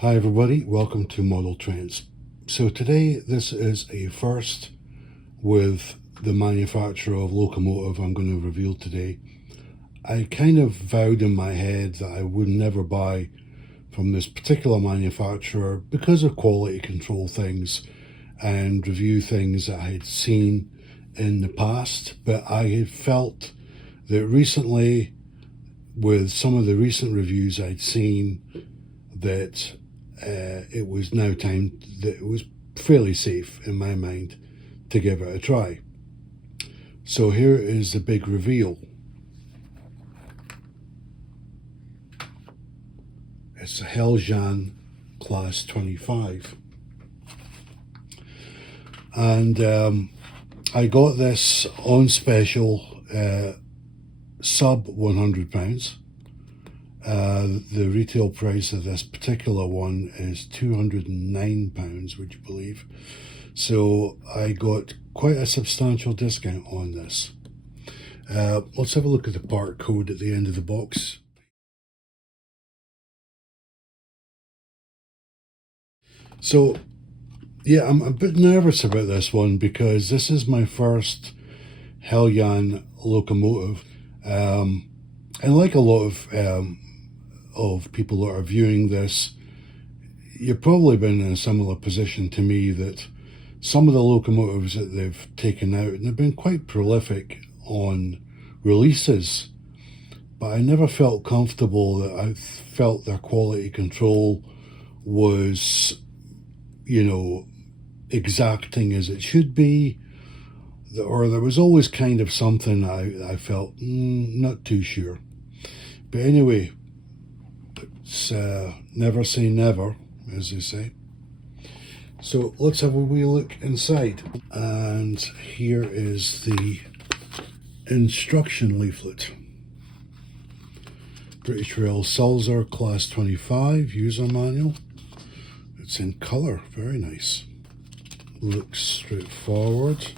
Hi everybody, welcome to Model Trends. So today this is a first with the manufacturer of locomotive I'm going to reveal today. I kind of vowed in my head that I would never buy from this particular manufacturer because of quality control things and review things that I had seen in the past, but I had felt that recently with some of the recent reviews I'd seen that it was now time that it was fairly safe in my mind to give it a try. So here is the big reveal. It's a Heljan Class 25. And I got this on special, sub £100. The retail price of this particular one is £209, would you believe? So I got quite a substantial discount on this. Let's have a look at the part code at the end of the box. So yeah, I'm a bit nervous about this one because this is my first Heljan locomotive. And like a lot of people that are viewing this, you've probably been in a similar position to me, that some of the locomotives that they've taken out, and they've been quite prolific on releases, but I never felt comfortable that I felt their quality control was, exacting as it should be, or there was always kind of something I felt not too sure. But anyway, it's never say never, as they say. So let's have a wee look inside. And here is the instruction leaflet. British Rail Sulzer Class 25 user manual. It's in colour, very nice. Looks straightforward.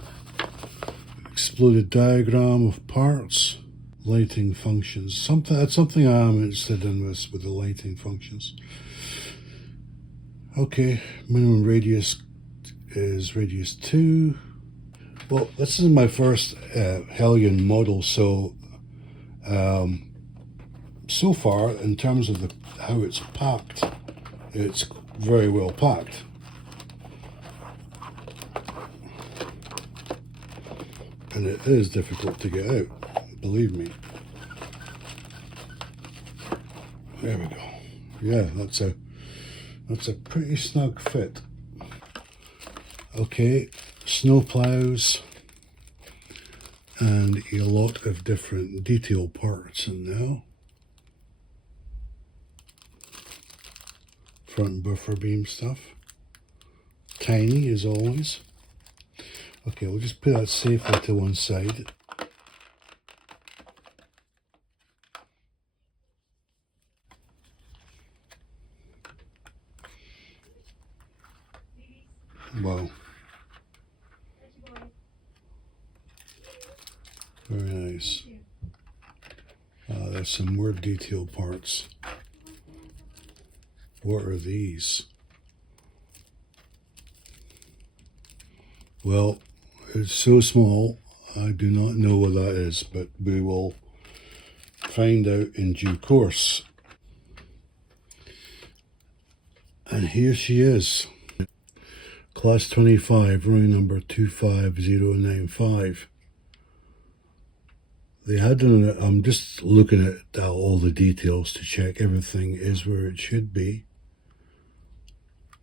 Exploded diagram of parts. Lighting functions. That's something I am interested in with the lighting functions. Okay, minimum radius is radius 2. Well, this is my first Heljan model, so so far in terms of how it's packed, it's very well packed. And it is difficult to get out, believe me. There we go. Yeah, that's a pretty snug fit. Okay, snow plows and a lot of different detail parts in there. Front buffer beam stuff. Tiny as always. Okay, we'll just put that safely to one side. Wow. Very nice. There's some more detail parts. What are these? Well, it's so small, I do not know what that is, but we will find out in due course. And here she is. Class 25, running number 25095. They had I'm just looking at all the details to check everything is where it should be.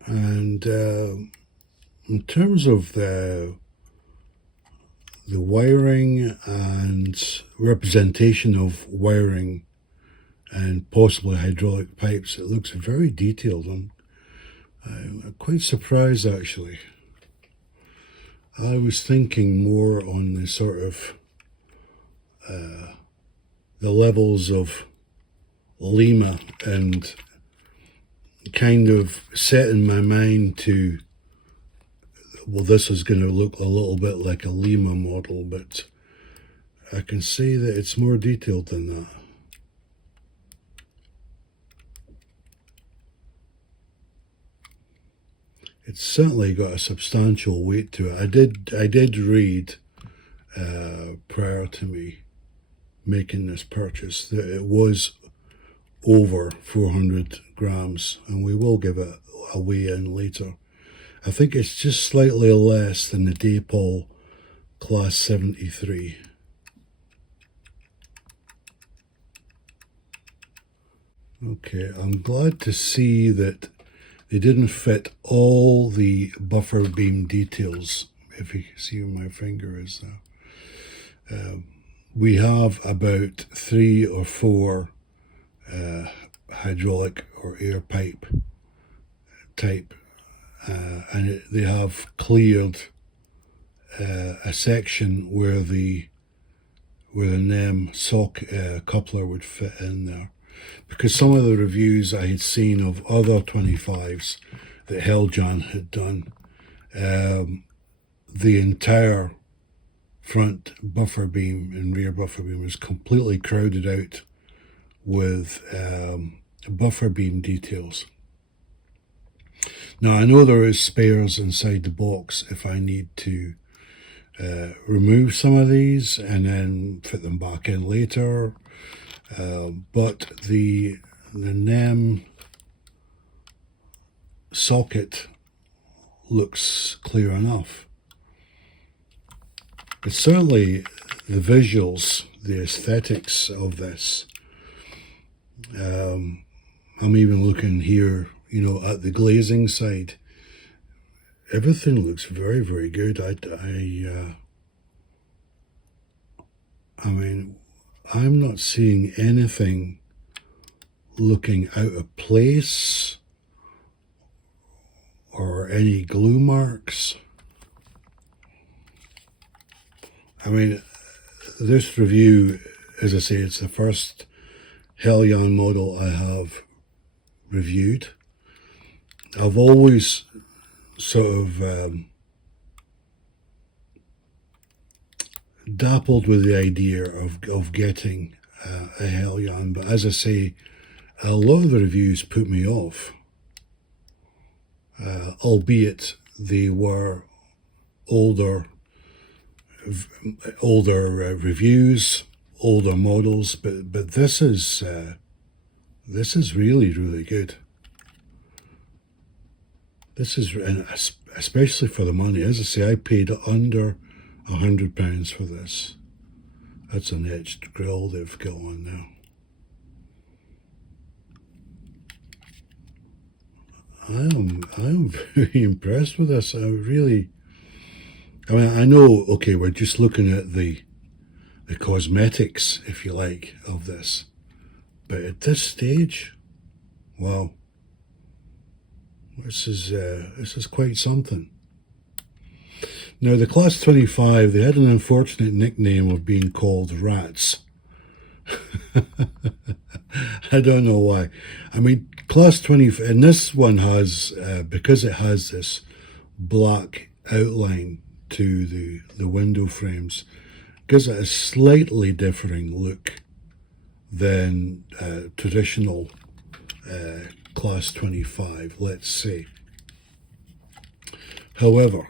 And in terms of the wiring and representation of wiring and possibly hydraulic pipes, it looks very detailed. I'm quite surprised, actually. I was thinking more on the sort of the levels of Lima, and kind of set in my mind to, well, this is going to look a little bit like a Lima model, but I can see that it's more detailed than that. It's certainly got a substantial weight to it. I did read prior to me making this purchase that it was over 400 grams, and we will give it a weigh in later. I think it's just slightly less than the Daypol Class 73. Okay, I'm glad to see that they didn't fit all the buffer beam details, if you can see where my finger is there. We have about 3 or 4 hydraulic or air pipe type, and they have cleared a section where the NEM coupler would fit in there, because some of the reviews I had seen of other 25s that Heljan had done, the entire front buffer beam and rear buffer beam was completely crowded out with buffer beam details. Now, I know there is spares inside the box if I need to remove some of these and then fit them back in later, but the NEM socket looks clear enough. It's certainly the visuals, the aesthetics of this. I'm even looking here, at the glazing side. Everything looks very, very good. I mean, I'm not seeing anything looking out of place or any glue marks. I mean, this review, as I say, it's the first Heljan model I have reviewed. I've always sort of dappled with the idea of getting a Heljan, but as I say, a lot of the reviews put me off, albeit they were older reviews, older models, but this is really, really good. This is, and especially for the money. As I say, I paid under £100 for this. That's an etched grill they've got on now. I am very impressed with this. I mean, I know, okay, we're just looking at the cosmetics, if you like, of this. But at this stage, wow. This is quite something. Now, the Class 25, they had an unfortunate nickname of being called rats. I don't know why. I mean, Class 20, and this one has, because it has this black outline to the window frames, gives it a slightly differing look than traditional Class 25, let's say. However,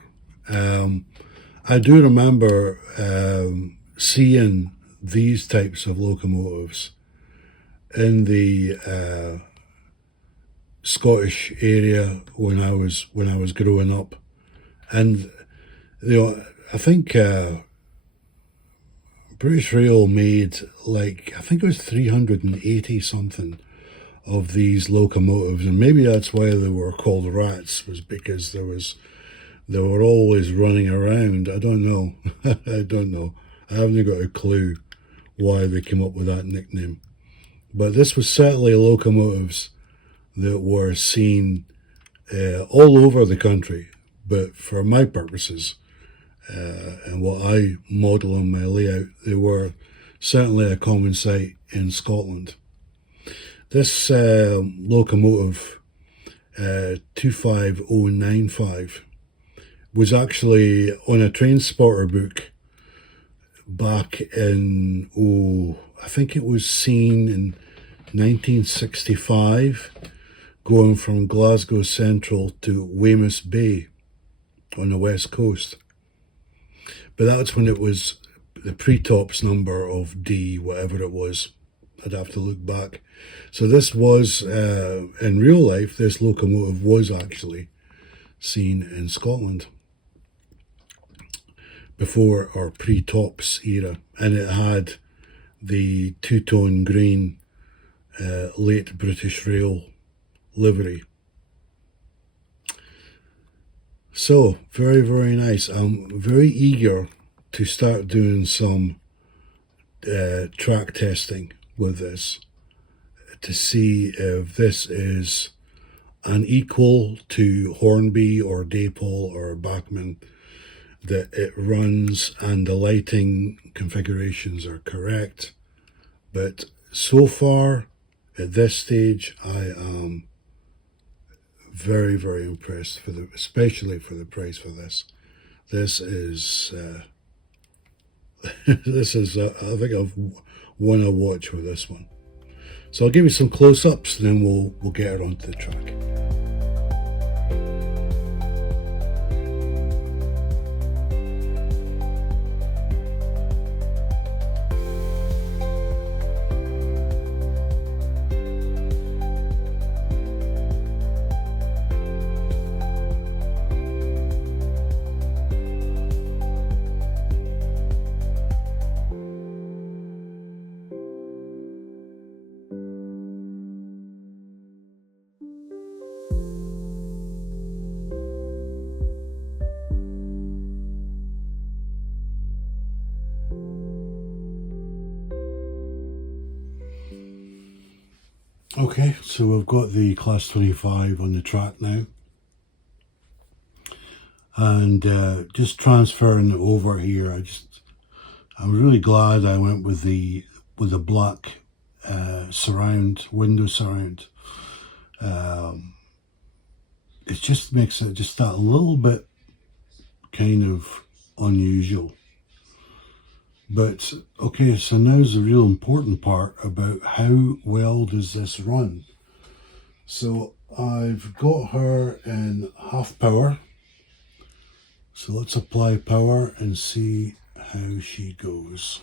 I do remember seeing these types of locomotives in the Scottish area when I was growing up, and I think British Rail made, like, I think it was 380 something of these locomotives, and maybe that's why they were called rats, was because they were always running around. I don't know. I don't know. I haven't got a clue why they came up with that nickname. But this was certainly locomotives that were seen all over the country. But for my purposes, and what I model on my layout, they were certainly a common sight in Scotland. This locomotive, 25095, was actually on a train spotter book back in, I think it was seen in 1965, going from Glasgow Central to Weymouth Bay on the west coast. But that's when it was the pre-tops number of D, whatever it was. I'd have to look back. So this was, in real life, this locomotive was actually seen in Scotland before our pre-tops era, and it had the two-tone green late British Rail livery. So, very, very nice. I'm very eager to start doing some track testing with this to see if this is an equal to Hornby or Dapol or Bachmann, that it runs and the lighting configurations are correct. But so far, at this stage, I am very, very impressed, especially for the price for this. This is this is I think I've won a watch with this one. So I'll give you some close-ups, then we'll get her onto the track. Okay, so we've got the Class 25 on the track now, and just transferring it over here. I'm really glad I went with the black window surround. It just makes it just that little bit kind of unusual. But okay, so now's the real important part about how well does this run. So I've got her in half power. So let's apply power and see how she goes.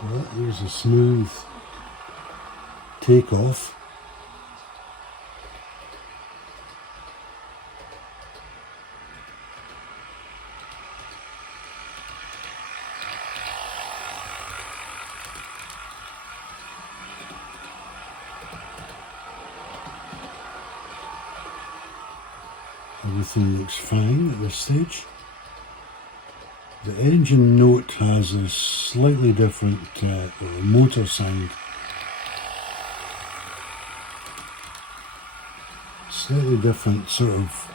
Well, there's a smooth takeoff. Everything looks fine at this stage. The engine note has a slightly different motor sound. Slightly different sort of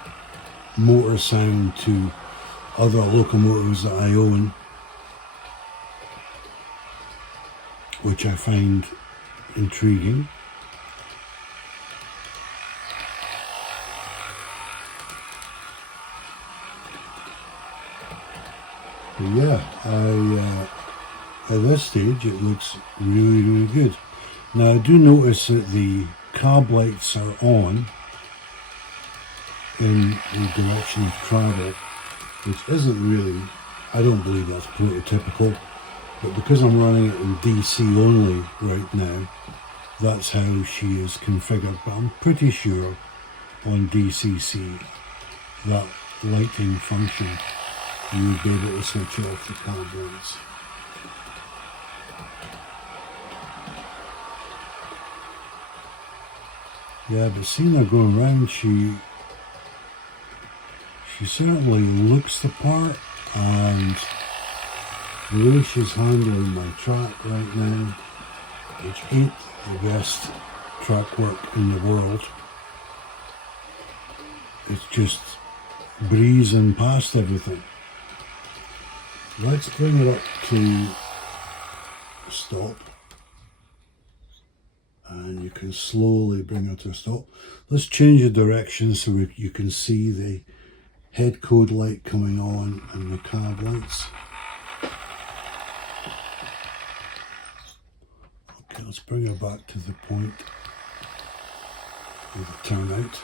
motor sound to other locomotives that I own, which I find intriguing. But yeah, at this stage it looks really, really good. Now I do notice that the cab lights are on in the direction of travel, which isn't really, I don't believe that's prototypical, but because I'm running it in DC only right now, that's how she is configured. But I'm pretty sure on DCC that lighting function, you would be able to switch off the cab lights. Yeah, but seeing her going around, she certainly looks the part, and the way she's handling my track right now, which ain't the best track work in the world, it's just breezing past everything. Let's bring it up to stop, and you can slowly bring her to a stop. Let's change the direction so you can see the head code light coming on and the cab lights. let's bring her back to the point of the turnout.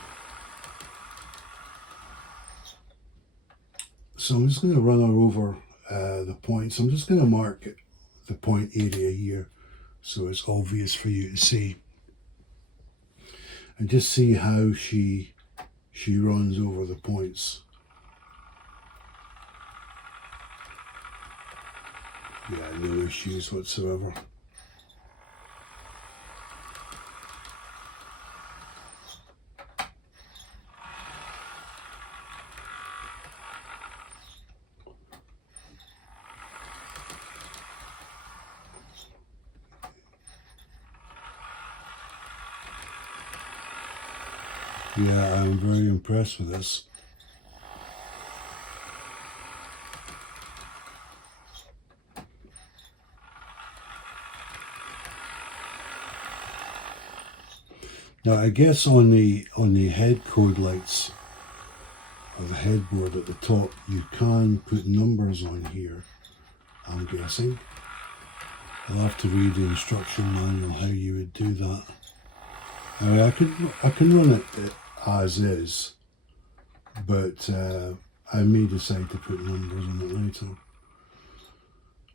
So I'm just going to run her over the points. I'm just going to mark the point area here so it's obvious for you to see. And just see how she runs over the points. Yeah, no issues whatsoever. Yeah, I'm very impressed with this. Now I guess on the head code lights or the headboard at the top, you can put numbers on here, I'm guessing. I'll have to read the instruction manual how you would do that. I mean, I can run it as is, but I may decide to put numbers on it later.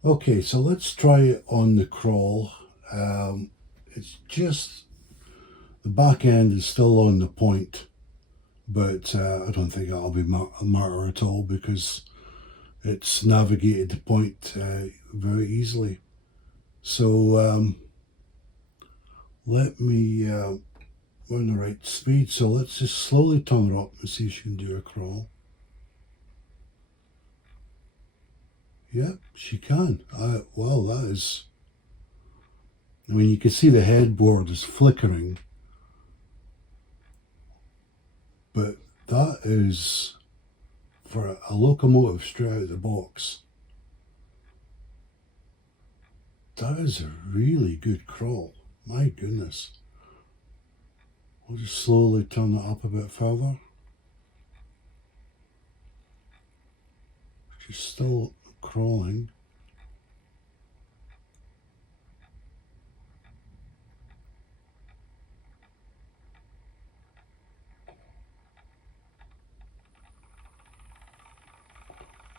Okay, so let's try it on the crawl. It's just the back end is still on the point, but I don't think that'll be a matter at all because it's navigated the point very easily. So let me we're on the right speed, so let's just slowly turn her up and see if she can do a crawl. Yep, she can. Well, that is... I mean, you can see the headboard is flickering, but that is, for a locomotive straight out of the box, that is a really good crawl. My goodness. We'll just slowly turn it up a bit further. She's still crawling.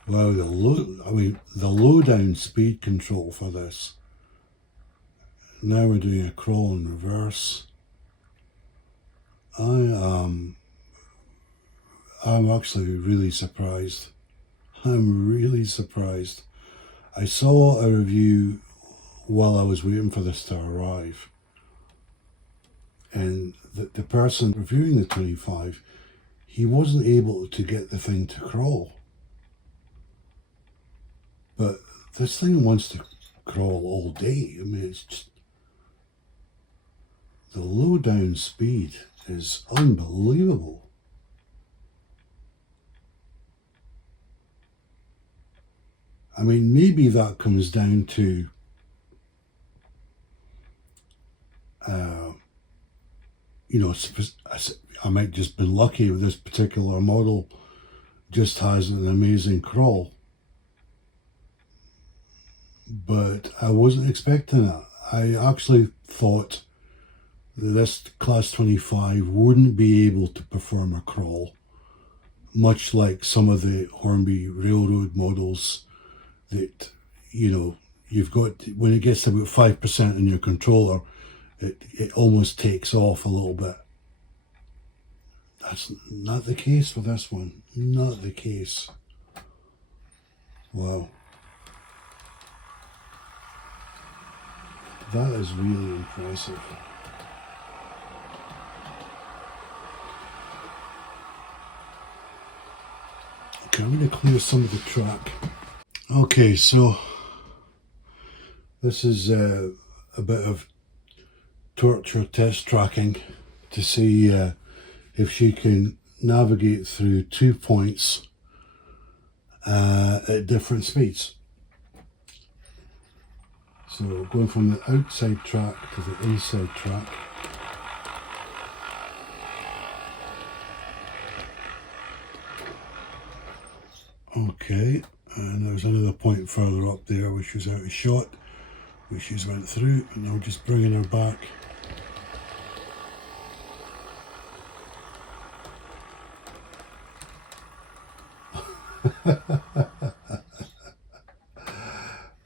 Wow, the low down speed control for this. Now we're doing a crawl in reverse. I'm actually really surprised. I'm really surprised. I saw a review while I was waiting for this to arrive, and the person reviewing the 25, he wasn't able to get the thing to crawl. But this thing wants to crawl all day. I mean, it's just... the low down speed is unbelievable. I mean, maybe that comes down to you know, I might just been lucky with this particular model, just has an amazing crawl. But I wasn't expecting that. I actually thought that this Class 25 wouldn't be able to perform a crawl, much like some of the Hornby Railroad models that, you know, you've got, when it gets to about 5% in your controller, it almost takes off a little bit. That's not the case for this one. Not the case. Wow. That is really impressive. Okay, I'm going to clear some of the track. Okay, so this is a bit of torture test tracking to see if she can navigate through 2 points at different speeds. So going from the outside track to the inside track. Okay, and there's another point further up there which was out of shot. which she's went through, and now just bringing her back.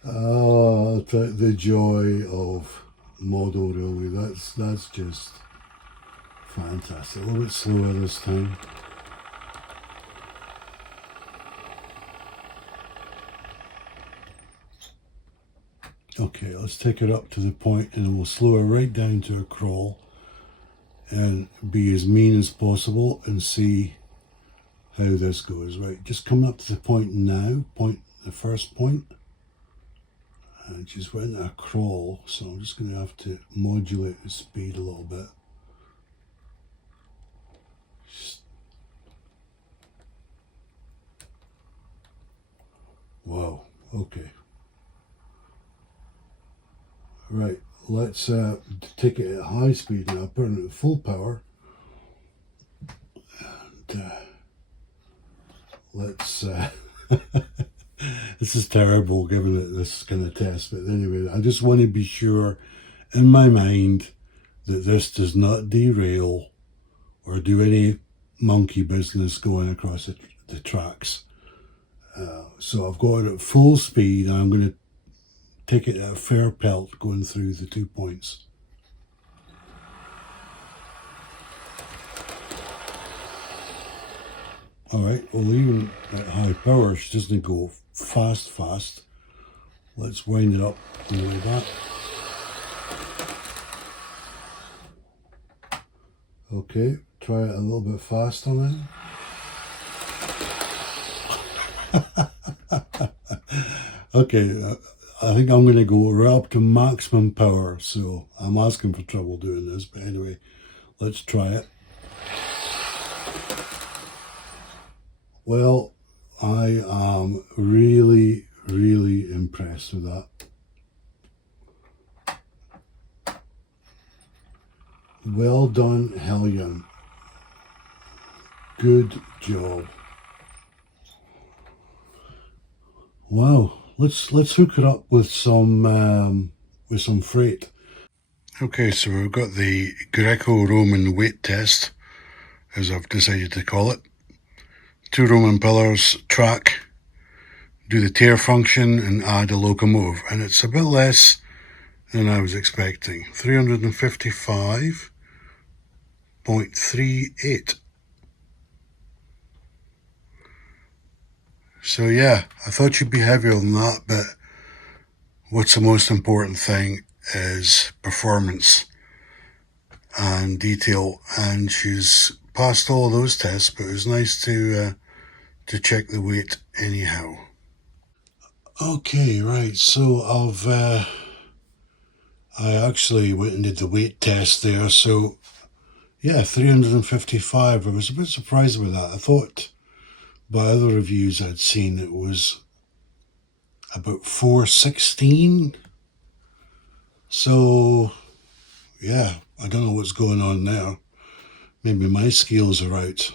Oh, the joy of model railway. That's just fantastic. A little bit slower this time. Okay, let's take her up to the point and we'll slow her right down to a crawl and be as mean as possible and see how this goes. Right, just coming up to the point now, the first point. And she's went into a crawl, so I'm just going to have to modulate the speed a little bit. Wow, okay. Right, let's take it at high speed now, put it at full power. And let's... This is terrible given it this kind of test, but anyway, I just want to be sure in my mind that this does not derail or do any monkey business going across the tracks. So I've got it at full speed and I'm going to take it at a fair pelt going through the 2 points. Alright, well even at high power she doesn't go fast. Let's wind it up on the way back. Okay, try it a little bit faster now. Okay, I think I'm going to go right up to maximum power, so I'm asking for trouble doing this, but anyway, let's try it. Well, I am really impressed with that. Well done, Heljan. Good job. Wow, let's hook it up with some freight. Okay, so we've got the Greco-Roman weight test, as I've decided to call it. 2 Roman pillars, track, do the tare function and add a locomotive, and it's a bit less than I was expecting. 355.38. So yeah, I thought you'd be heavier than that, but what's the most important thing is performance and detail, and she's passed all those tests, but it was nice to check the weight anyhow. Okay, right, so I actually went and did the weight test there, so yeah, 355. I was a bit surprised with that. I thought by other reviews I'd seen it was about 416. So yeah, I don't know what's going on there. Maybe my scales are out.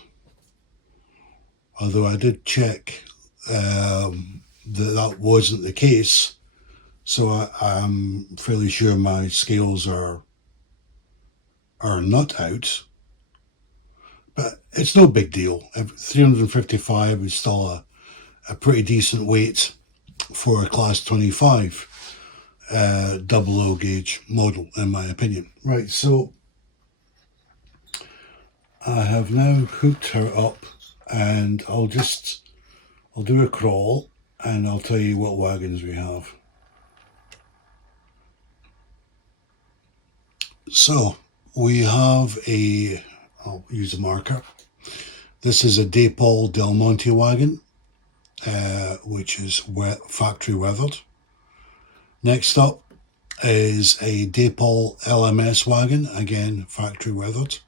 Although I did check that wasn't the case. So I'm fairly sure my scales are not out. But it's no big deal. 355 is still a pretty decent weight for a Class 25 double O gauge model, in my opinion. Right, so I have now hooked her up, and I'll do a crawl and I'll tell you what wagons we have. So we have I'll use a marker. This is a Daypol Del Monte wagon, which is factory weathered. Next up is a Daypol LMS wagon, again factory weathered.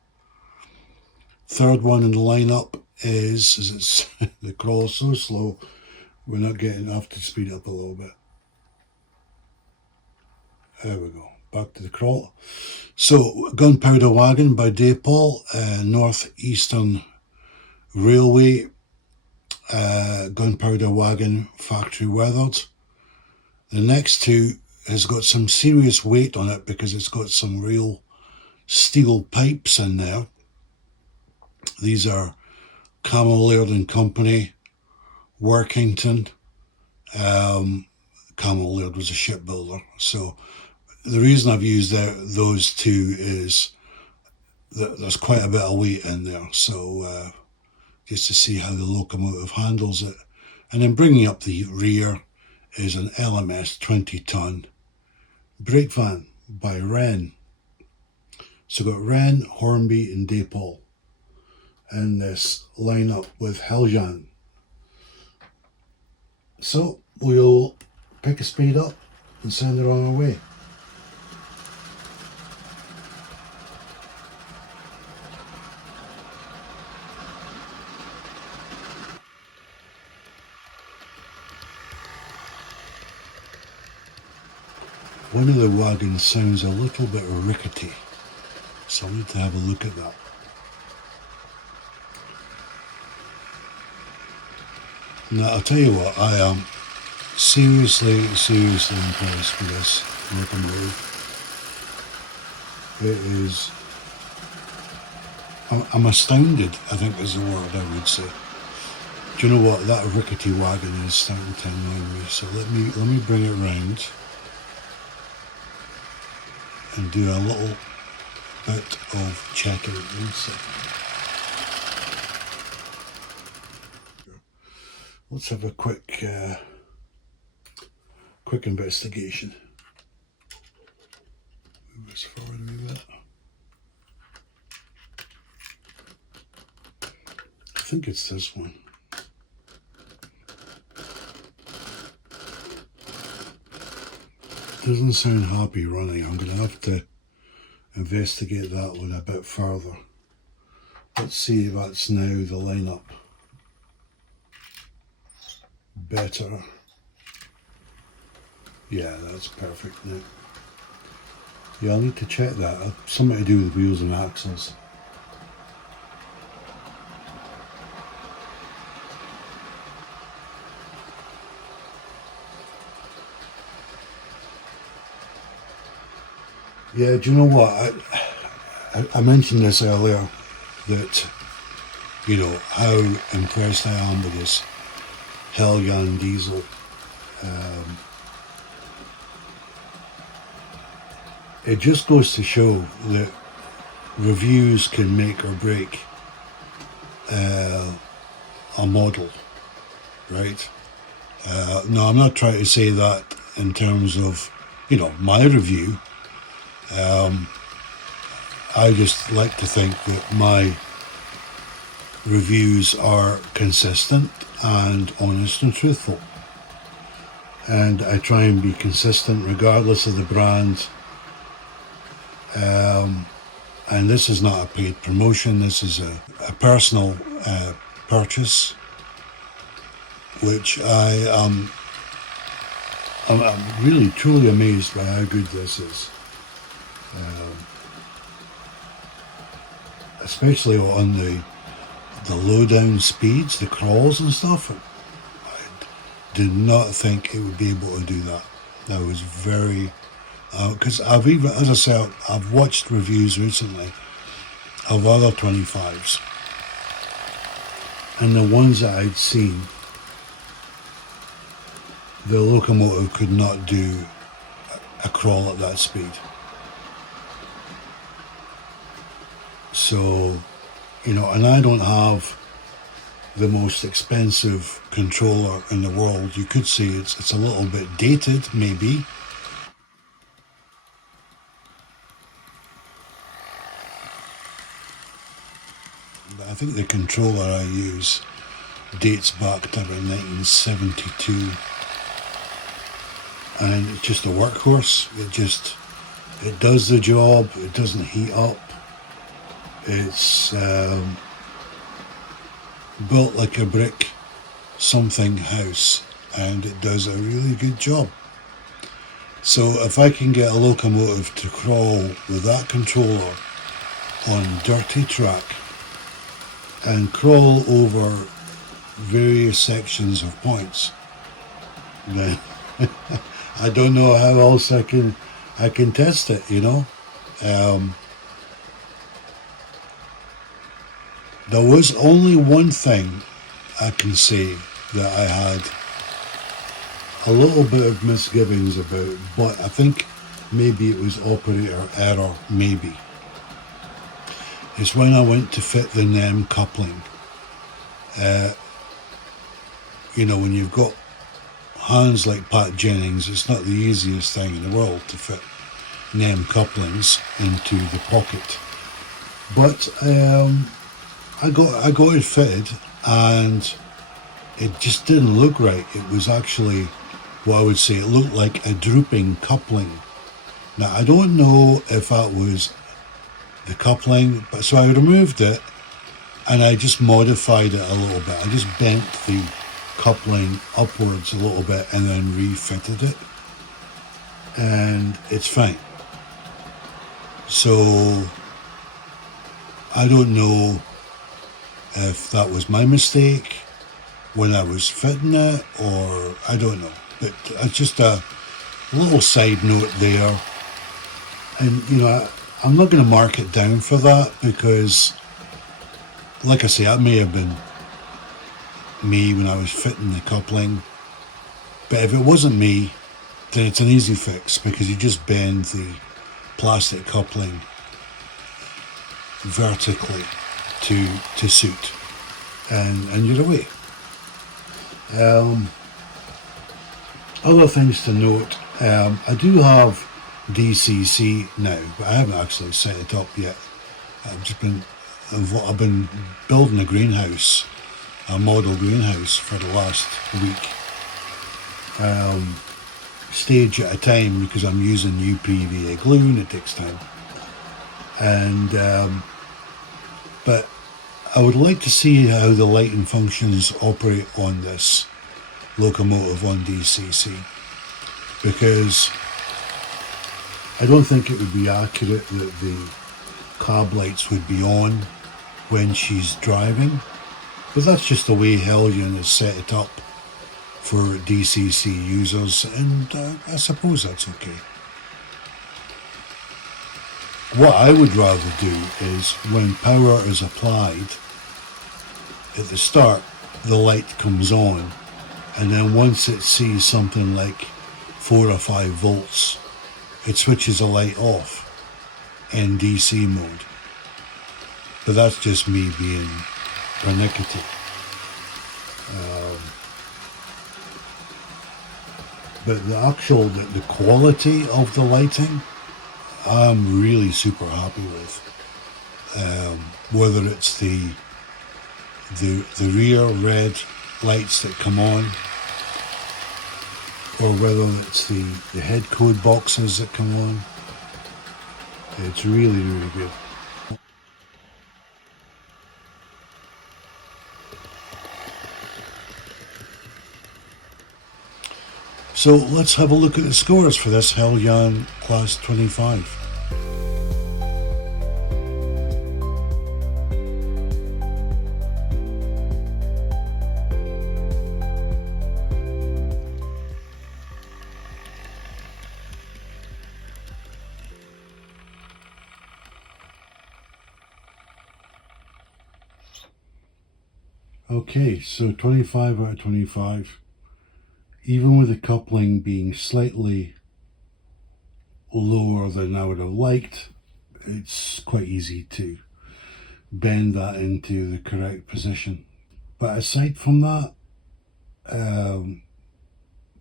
Third one in the lineup is the crawl is so slow, we're not getting enough to speed up a little bit. There we go, back to the crawl. So, Gunpowder Wagon by Daypol, Northeastern Railway, Gunpowder Wagon factory weathered. The next two has got some serious weight on it because it's got some real steel pipes in there. These are Camel Laird and Company, Workington. Camel Laird was a shipbuilder, so the reason I've used those two is that there's quite a bit of weight in there, so just to see how the locomotive handles it. And then bringing up the rear is an LMS 20-ton brake van by Wren. So got Wren, Hornby and Daypol in this lineup with Heljan. So we'll pick a spade up and send her on our way. One of the wagons sounds a little bit rickety, so I'll need to have a look at that. Now I'll tell you what, I am seriously impressed with this locomotive. It is, I'm astounded, I think is the word I would say. Do you know what, that rickety wagon is starting to annoy me, so let me bring it round and do a little bit of checking. Let's have a quick investigation. Move this forward a wee bit. I think it's this one. Doesn't sound happy running. I'm going to have to investigate that one a bit further. Let's see if that's now the lineup. Better. Yeah, that's perfect now. Yeah, I'll need to check that. Something to do with wheels and axles. Yeah, do you know what? I mentioned this earlier, that, you know, how impressed I am with this Heljan diesel. It just goes to show that reviews can make or break a model, right? No, I'm not trying to say that in terms of, you know, my review. I just like to think that my reviews are consistent and honest and truthful. And I try and be consistent regardless of the brand. And this is not a paid promotion, this is a personal purchase, which I'm really truly amazed by how good this is. Especially on the low down speeds, the crawls and stuff. I did not think it would be able to do that. I was very, because I've even, as I said, I've watched reviews recently of other 25s, and the ones that I'd seen, the locomotive could not do a crawl at that speed. So, you know, and I don't have the most expensive controller in the world. You could say it's a little bit dated, maybe. But I think the controller I use dates back to about 1972. And it's just a workhorse. It does the job, it doesn't heat up. It's built like a brick something house, and it does a really good job. So if I can get a locomotive to crawl with that controller on dirty track and crawl over various sections of points, then I don't know how else I can test it, you know. Um, there was only one thing I can say that I had a little bit of misgivings about, but I think maybe it was operator error, maybe. It's when I went to fit the NEM coupling. Uh, you know, when you've got hands like Pat Jennings, it's not the easiest thing in the world to fit NEM couplings into the pocket. But I got it fitted, and it just didn't look right. It was actually what I would say, it looked like a drooping coupling. Now I don't know if that was the coupling, but so I removed it and I just modified it a little bit. I just bent the coupling upwards a little bit and then refitted it, and it's fine. So I don't know if that was my mistake when I was fitting it, or I don't know. But it's just a little side note there. And, you know, I'm not going to mark it down for that because, like I say, that may have been me when I was fitting the coupling. But if it wasn't me, then it's an easy fix because you just bend the plastic coupling vertically to suit, and you're away. Other things to note, I do have DCC now, but I haven't actually set it up yet. I've been building a greenhouse, a model greenhouse for the last week, stage at a time because I'm using UPVA glue and it takes time. And but I would like to see how the lighting functions operate on this locomotive on DCC, because I don't think it would be accurate that the cab lights would be on when she's driving, but that's just the way Heljan has set it up for DCC users, and I suppose that's okay. What I would rather do is when power is applied at the start, the light comes on, and then once it sees something like 4 or 5 volts, it switches the light off in DC mode. But that's just me being pernickety. But the quality of the lighting, I'm really super happy with. Whether it's the rear red lights that come on, or whether it's the head code boxes that come on, it's really, really good. So let's have a look at the scores for this Heljan Class 25. Okay, so 25 out of 25. Even with the coupling being slightly lower than I would have liked, it's quite easy to bend that into the correct position. But aside from that,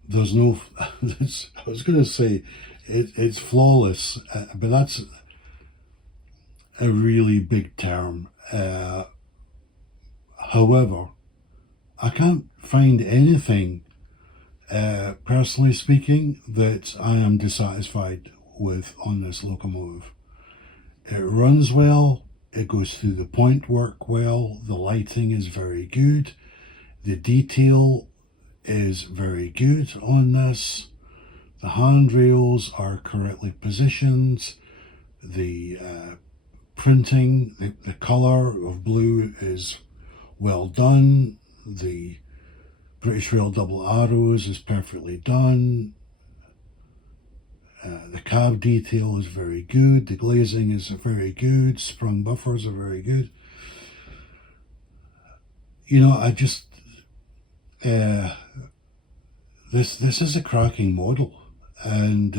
there's no, I was going to say it's flawless, but that's a really big term. However, I can't find anything, personally speaking, that I am dissatisfied with on this locomotive. It runs well, it goes through the point work well, the lighting is very good, the detail is very good on this, the handrails are correctly positioned, the printing, the colour of blue is well done, the British Rail double arrows is perfectly done, The cab detail is very good. The glazing is very good. Sprung buffers are very good. You know, I just this is a cracking model, and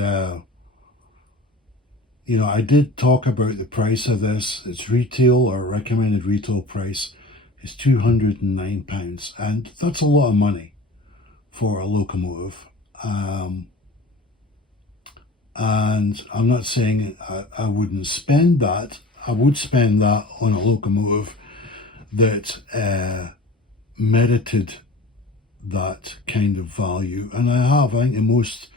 you know, I did talk about the price of this. Its retail or recommended retail price is £209, and that's a lot of money for a locomotive. And I'm not saying I wouldn't spend that. I would spend that on a locomotive that merited that kind of value, and I have. I think the most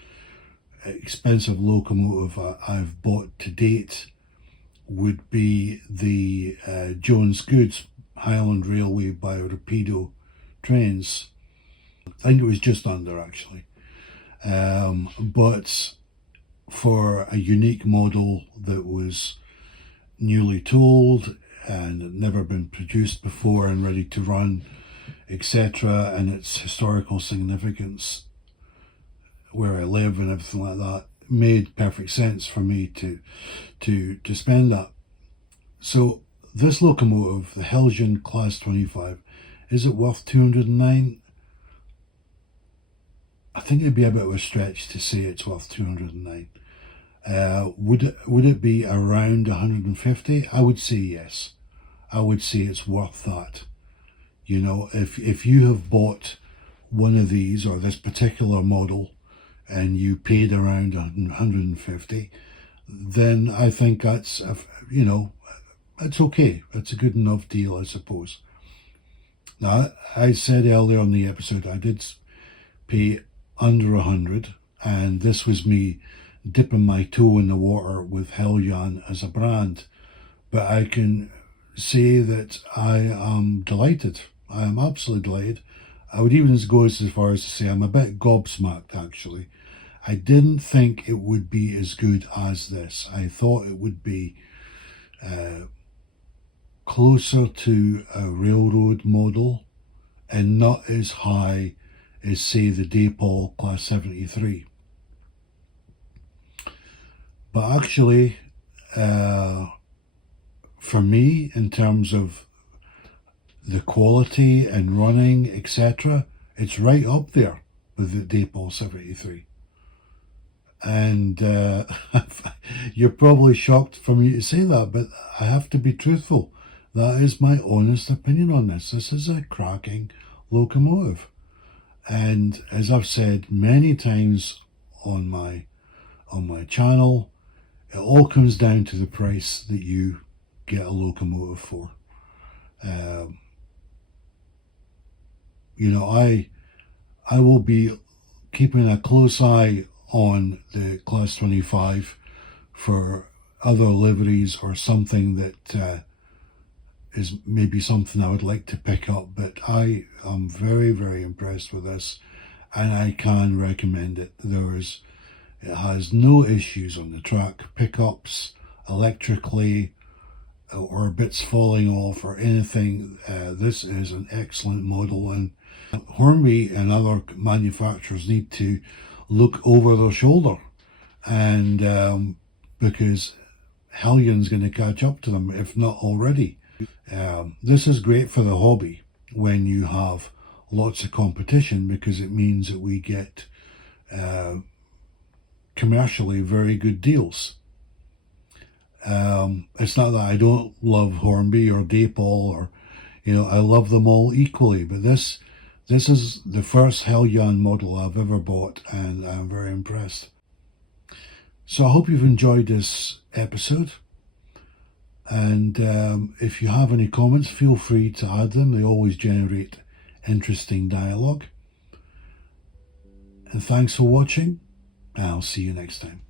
expensive locomotive I've bought to date would be the Jones Goods Highland Railway by Rapido trains. I think it was just under, actually. But for a unique model that was newly tooled and had never been produced before and ready to run, etc., and its historical significance where I live and everything like that, made perfect sense for me to spend that. So this locomotive, the Heljan Class 25, is it worth 209? I think it'd be a bit of a stretch to say it's worth 209. Would it be around 150? I would say yes. I would say it's worth that. You know, if you have bought one of these or this particular model and you paid around 150, then I think that's, you know, it's okay. It's a good enough deal, I suppose. Now, I said earlier in the episode I did pay under 100, and this was me dipping my toe in the water with Heljan as a brand. But I can say that I am delighted. I am absolutely delighted. I would even go as far as to say I'm a bit gobsmacked, actually. I didn't think it would be as good as this. I thought it would be closer to a railroad model and not as high as, say, the Daypol Class 73. But actually, for me, in terms of the quality and running, etc., it's right up there with the Daypol 73. And you're probably shocked for me to say that, but I have to be truthful. That is my honest opinion on this. This is a cracking locomotive. And as I've said many times on my channel, it all comes down to the price that you get a locomotive for. You know, I will be keeping a close eye on the Class 25 for other liveries or something that is maybe something I would like to pick up, but I am very, very impressed with this, and I can recommend it. It has no issues on the track, pickups, electrically, or bits falling off or anything. This is an excellent model, and Hornby and other manufacturers need to look over their shoulder, and because Heljan's going to catch up to them, if not already. This is great for the hobby when you have lots of competition, because it means that we get commercially very good deals. It's not that I don't love Hornby or Daypol, or, you know, I love them all equally, but this is the first Heljan model I've ever bought, and I'm very impressed. So I hope you've enjoyed this episode, and if you have any comments, feel free to add them. They always generate interesting dialogue. And thanks for watching, and I'll see you next time.